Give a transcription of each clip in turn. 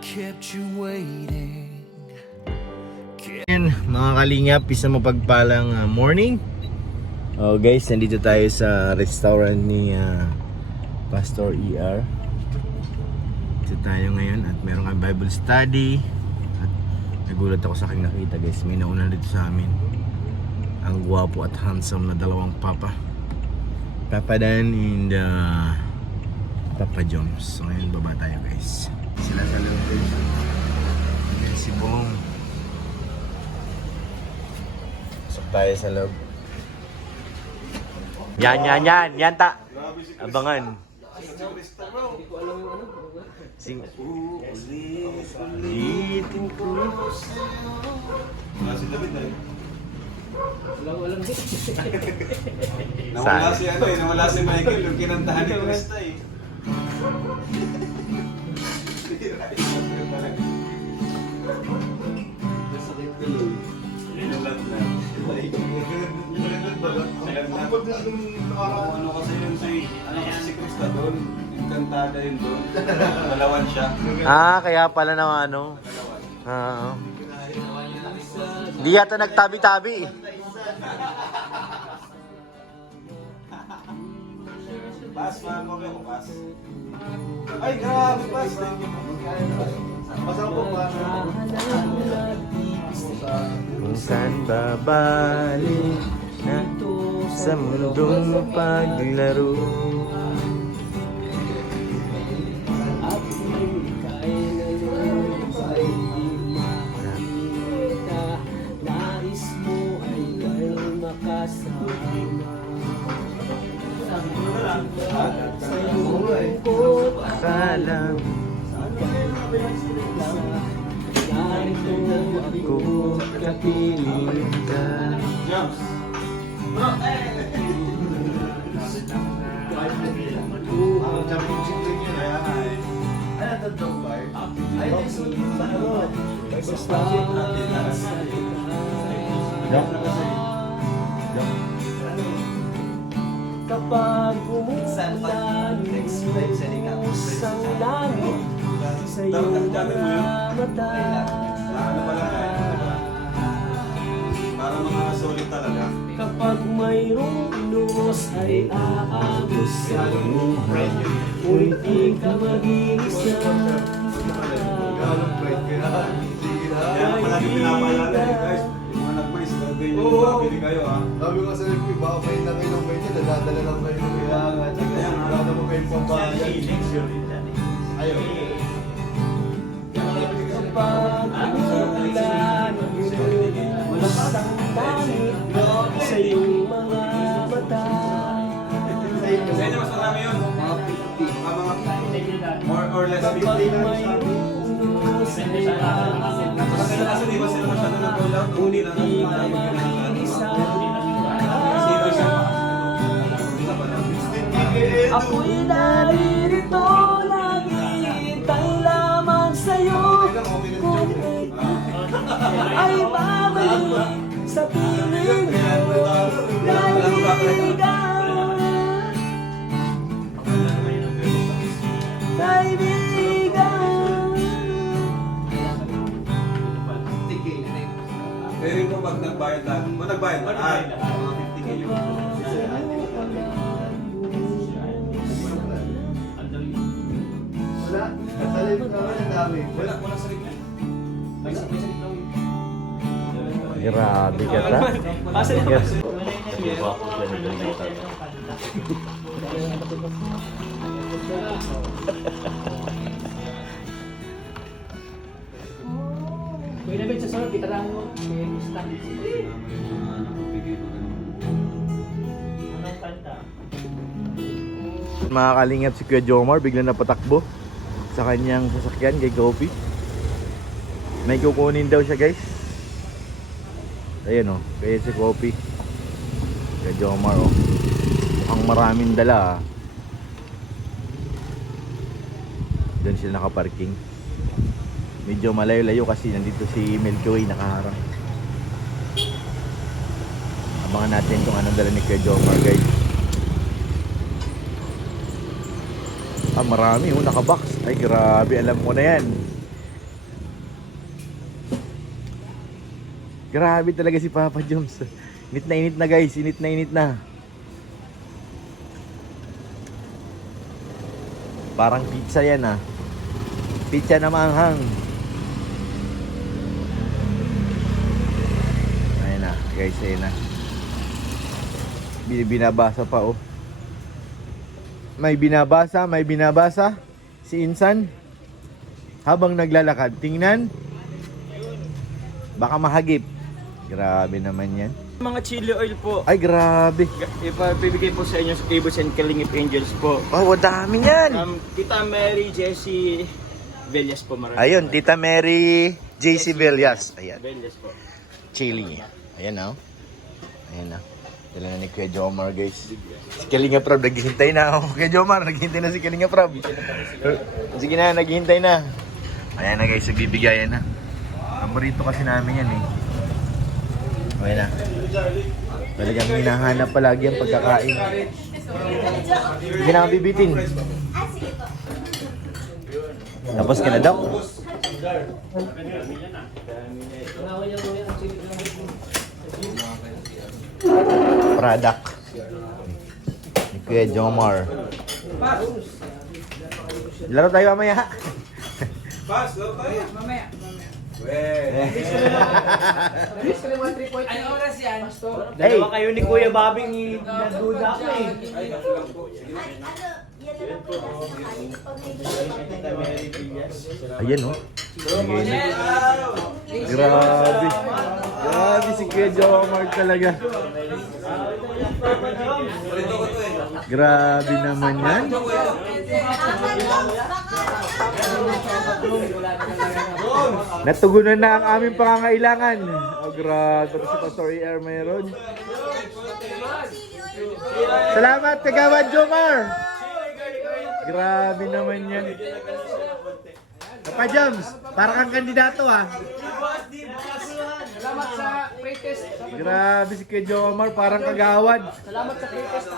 kept you waiting. Ayan, mga kalingap, isang mapagpalang morning. Oh guys, nandito tayo sa restaurant ni Pastor ER. Dito tayo ngayon at meron kang Bible study. At nagulat ako sa aking nakita guys, may nauna dito sa amin. Ang gwapo at handsome na dalawang Papa Dan and Papa Joms. So ngayon baba tayo guys. Sila sa loob guys. Ayan si Bong. Pasok tayo sa loob. Yan ta. Abangan. Sing. Ulitin ko. Wala si David na rin. Walang Nawala si ano eh, nawala si Michael yung kinantahan ni Krista eh. Ano kasi yun si Krista doon, yung kantada yun doon. Dalawan siya. Kaya pala na ano. Di yata nagtabi-tabi. Pas, mga ko, pas. Ay, grabe, pas. Thank you. Pasang po, pas. Kung saan babalik na sa mundong paglaro. Akala ko kapiling ka. Jumps. Championship din yun eh. Ay, natandang ba eh? Ay, kapag umulan sa langit sa iyong mga mata. Ano pala eh? Para mga solid talaga. Kapag mayroong unos ay aagos sa buhay, munti ka mag-iisa. Kaya palagi pinapaalala eh guys. Yung mga nag-mais, bagay nyo yung babili kayo ha. Sabi ko sa LP, baka may na kayo ng medyo, nadadala lang kayo ng kailangan. Tsaka wala naman kayong pambayan. Ayun. Kapag umulan, masang langit sa iyong mga mata. Sa inyo mas marami yun. Mga 50. More or less 50. Kapag mayroong unos ay aagos Kasi sa di ba sila masyado nag-roll out? Hindi lang munti ka natin mag-iisa. Sino siya? Ako'y naririto, naghihintay lamang sa'yo. Kung ay babalik sa piling mo, kaibigan. Kaibigan. Pero ito pag nagbayad lang. Kung nagbayad lang, mga 50k yun. Wala. Kasalit naman ang dami. Wala sa rin. May sakit lang. Grabe ka ta. Pwede ba sa sunod, kita lang mo. Anong kanta? Mga kalingap, si Kuya Jomar biglang napatakbo sa kanyang sasakyan kay Gopi. May kukunin daw siya guys. Ayan o, kaya si Gopi. Kuya Jomar o. Mukhang maraming dala. Doon sila nakaparking. Medyo malayo-layo kasi nandito si Milky Way nakaharang. Abangan natin kung anong dala ni Kuya Jomar guys. Marami nakabox. Ay grabe, alam ko na yan. Grabe talaga si Papa Joms. Init na guys, init na. Parang pizza yan ah. Pizza na maanghang. Ayun na guys, ayun na. Binabasa pa oh. May binabasa si Insan habang naglalakad. Tingnan. Baka mahagip. Grabe naman yan. Mga chili oil po. Ay, grabe. Ipabibigay po sa inyo sa Cables and Kalingap Angels po. Oh, dami yan. Tita Mary, Jessie, Villas po marami. Ayun, Tita Mary, JC Villas. Ayan, Villas po. chili. Ayan oh. Ayan na. Dala na ni Kuya Jomar guys. Si Kalinga Prab, naghihintay na. Oh, Kuya Jomar, naghihintay na si Kalinga Prab. Sige na, naghihintay na. Ayan na guys, nagbibigayan na. Paborito kasi namin yan eh. Okay na. Talagang hinahanap palagi ang pagkakain. Hindi na kang bibitin. Tapos ka na daw. Product ni Kuya Jomar. Laro tayo mamaya. Pas, laro tayo. Mamaya. Ano oras yan? Dalawa kayo ni Kuya Bobby, naduda ako eh. Ay, ako lang po. Sige na. Tita Mary Villas. Ayan oh. Grabe. Grabe si Kuya Jomar talaga. Palito ko to eh. Grabe naman yan. Natugunan na ang aming pangangailangan. Oh, grabe. Si Pastor ER mayroon. Salamat, Kagawan Jomar. Grabe naman yan. Papa Jams, parang kang kandidato ah. Salamat sa pre-test. Grabe si Kuya Jomar, parang kagawad. Salamat sa pre-test.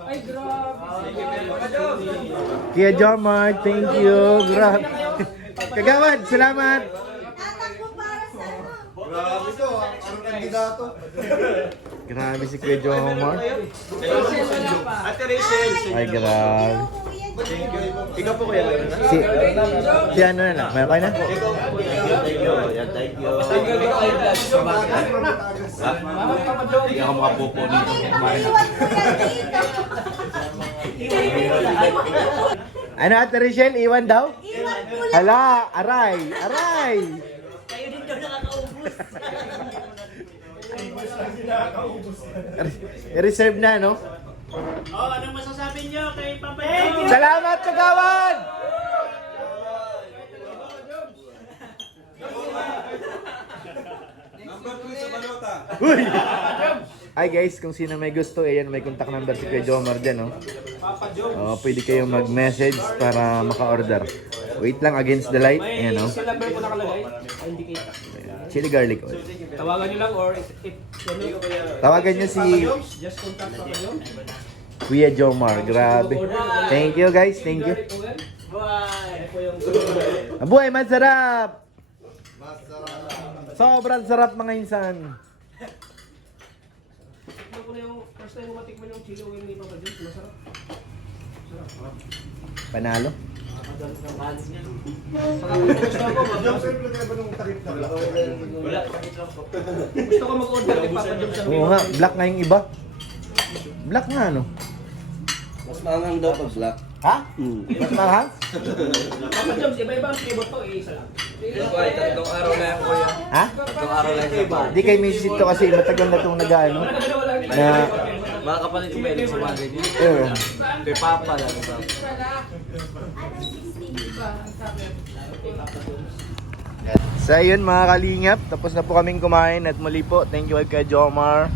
Ay, grabe. Kuya Jomar, thank you. Grabe. Kagawad, salamat. Grabe to, ang kandidato. Grabe si Kuya Jomar. Ate Rachel. Ay, grabe. Ikaw po kuya. Si ano na lang, may okay na? Thank you. Thank you. Hindi ako makapupo dito. Ano Ate Rachel, iwan daw? Hala, aray. Kayo din daw nakakaubos. I-reserve na, no? Oh, anong masasabi niyo kay Papa Joms? Salamat, Kagawad! Number 3 sa balota. Uy! Hi guys, kung sino may gusto, ayan may contact number si Kuya Jomar dyan, no? Pwede kayong mag-message para maka-order. Wait lang, against the light. Ayan, no? Sa number ko nakalagay. Indicate. Chili garlic oil. Tawagan nyo lang or if Tawagan nyo si just contact Papa Joms. Kuya Jomar. Grabe. Thank you guys, thank you. Bye! Abuhay, masarap! Sobrang sarap mga insan. Tignan ko na yung first time ko matikman yung chili oil ni Papa Joms. Masarap. Panalo. Gusto ko mag-order kay Papa Joms ng Oo nga, black nga yung iba. Black nga, no? Mas maangang daw pag black. Ha? Mas mahal? Papa Joms, iba-iba ang flavor to, isa lang. Tatlong araw na yan, kuya. Ha? Tatlong araw na yan. Di kay may sito kasi matagal na itong nag-ano. Na, Mga kapalit ko may sa mga ganyan. eh, Kay Papa lang. so ayun mga kalingap, tapos na po kaming kumain at muli po, thank you kay Jomar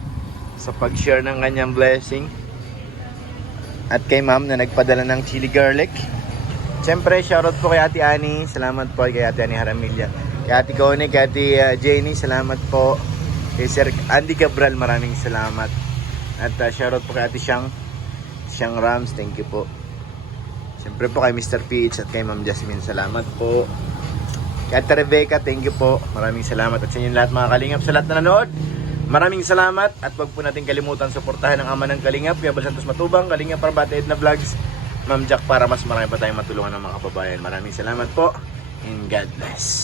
sa pag-share ng kanyang blessing. At kay ma'am na nagpadala ng chili garlic. Siyempre, shoutout po kay Ate Annie. Salamat po kay Ate Annie Haramilla. Kay Ate Connie, kay Ate Jenny, salamat po. Kay Sir Andy Cabral, maraming salamat. At shoutout po kay Ate Siang Rams, thank you po. Siyempre po kay Mr. PH at kay Ma'am Jasmine, salamat po. Kay Ate Rebecca, thank you po. Maraming salamat. At sa inyo lahat mga kalingap, sa lahat na nanood, maraming salamat. At wag po natin kalimutan suportahan ang ama ng kalingap, Kuya Bal Santos Matubang, Kalingap Parabate Edna Vlogs, Ma'am Jack, para mas marami pa tayong matulungan ng mga kababayan. Maraming salamat po and God bless.